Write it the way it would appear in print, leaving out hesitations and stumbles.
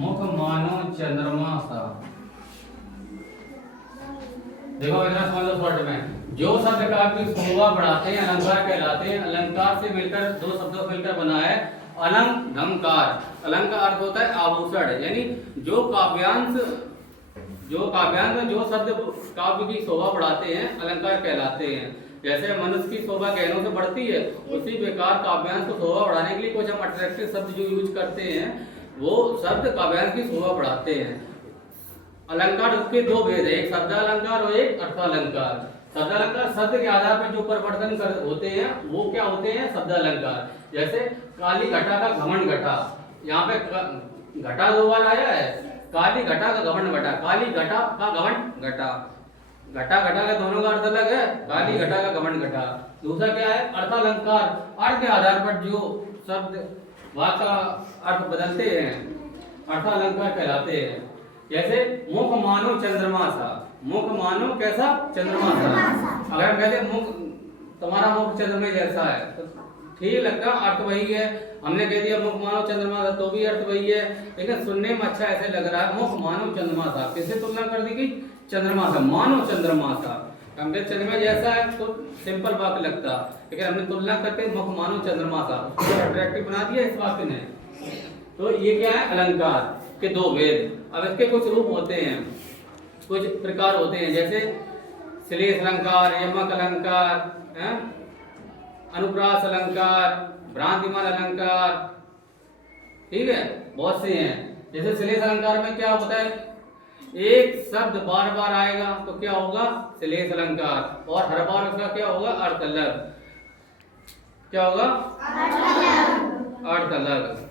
मुख मानो चंद्रमा सा। देखो इतना समझ लो शॉर्ट में, जो शब्द काव्य की शोभा बढ़ाते हैं अलंकार कहलाते हैं। अलंकार से मिलकर दो शब्दों को मिलकर बना है अलंकार। अलंकार अर्थ होता है आभूषण, यानी जो काव्यांश में जो शब्द काव्य की शोभा बढ़ाते हैं अलंकार कहलाते हैं। जैसे मनुष्य की शोभा गहनों से बढ़ती है, उसी प्रकार काव्यांश को शोभा बढ़ाने के लिए कुछ हम अट्रैक्टिव शब्द जो यूज करते हैं वो शब्द काव्यांश की शोभा बढ़ाते हैं। अलंकार उसके दो भेद है, एक शब्द अलंकार और एक अर्थालंकार। शब्द अलंकार शब्द के आधार पर जो परिवर्तन होते हैं वो क्या होते हैं शब्द अलंकार। जैसे काली घटा का घमंड घटा, यहाँ पे घटा दो बार आया है, काली घटा का घमंड घटा, काली घटा का घमंड घटा। घटा घटा का दोनों का अर्थ अलग है, काली घटा का घमंड घटा। दूसरा क्या है अर्थालंकार, अर्थ के आधार पर जो शब्द वाक्य का अर्थ बदलते हैं अर्थालंकार कहलाते हैं। जैसे मुख मानो चंद्रमा सा, मुख मानो कैसा चंद्रमा सा। अगर हम कहते हैं मुख तुम्हारा मुख चंद्रमा जैसा है तो ठीक लगता है, अर्थ वही है। हमने कह दिया मुख मानो चंद्रमा सा तो भी अर्थ वही है, लेकिन सुनने में अच्छा ऐसे लग रहा है मुख मानो चंद्रमा सा। किससे तुलना कर दी गई चंद्रमा सा, मानो चंद्रमा सा। हम कहते चंद्रमा जैसा है तो सिंपल वाक्य लगता, लेकिन हमने तुलना करके मुख मानो चंद्रमा सा उसको अट्रैक्टिव बना दिया इस वाक्य ने। तो ये क्या है अलंकार के दो भेद। अब इसके कुछ रूप होते हैं, कुछ प्रकार होते हैं, जैसे श्लेष अलंकार, यमक अलंकार, अनुप्रास अलंकार, भ्रांतिमान अलंकार, ठीक है बहुत से हैं। जैसे श्लेष अलंकार में क्या होता है, एक शब्द बार बार आएगा तो क्या होगा श्लेष अलंकार, और हर बार उसका क्या होगा अर्थ अलग। क्या होगा अर्थ अलग।